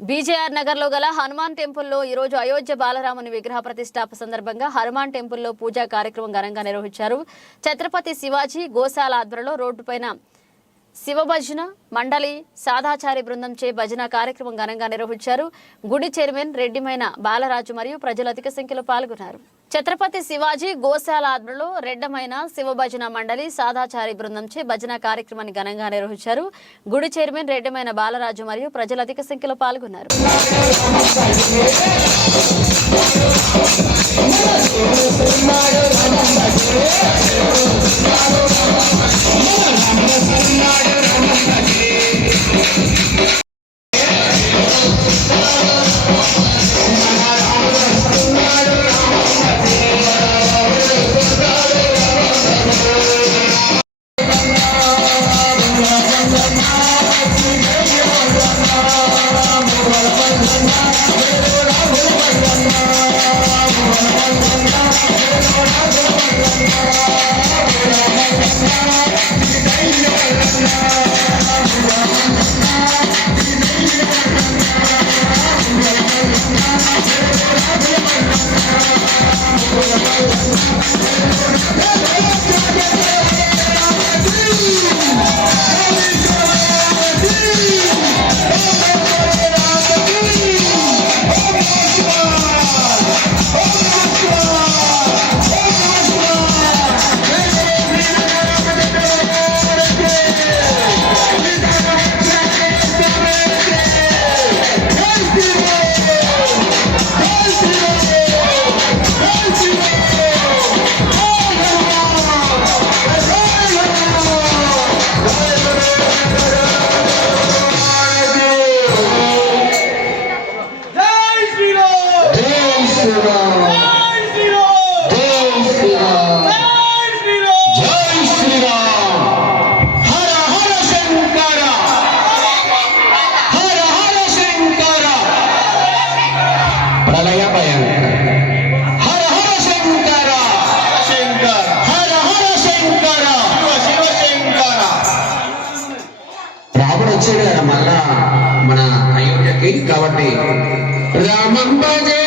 BJR Nagar లో గల హనుమాన్ టెంపుల్లో ఈ రోజు అయోధ్య బాలరాముని విగ్రహ ప్రతిష్టాపన సందర్భంగా హనుమాన్ టెంపుల్లో పూజా కార్యక్రమం ఘనంగా నిర్వహించారు. ఛత్రపతి శివాజీ గోశాల ఆధ్వర్యంలో రోడ్డుపైన శివ భజన మండలి సాదాచారి బృందంచే భజన కార్యక్రమం ఘనంగా నిర్వహించారు. గుడి చైర్మన్ రెడ్డిమైన బాలరాజు మరియు ప్రజలు అధిక సంఖ్యలో పాల్గొన్నారు. ఛత్రపతి శివాజీ గోశాల ఆధ్వర్యంలో రెడ్డమైన శివ భజన మండలి సాదాచారి బృందంచే భజన కార్యక్రమాన్ని ఘనంగా నిర్వహించారు. గుడి చైర్మన్ రెడ్డమైన బాలరాజు మరియు ప్రజలు అధిక సంఖ్యలో పాల్గొన్నారు. రాముడు వచ్చాడు కదా మళ్ళా మన అయోధ్యకి. కాబట్టి రామం భజే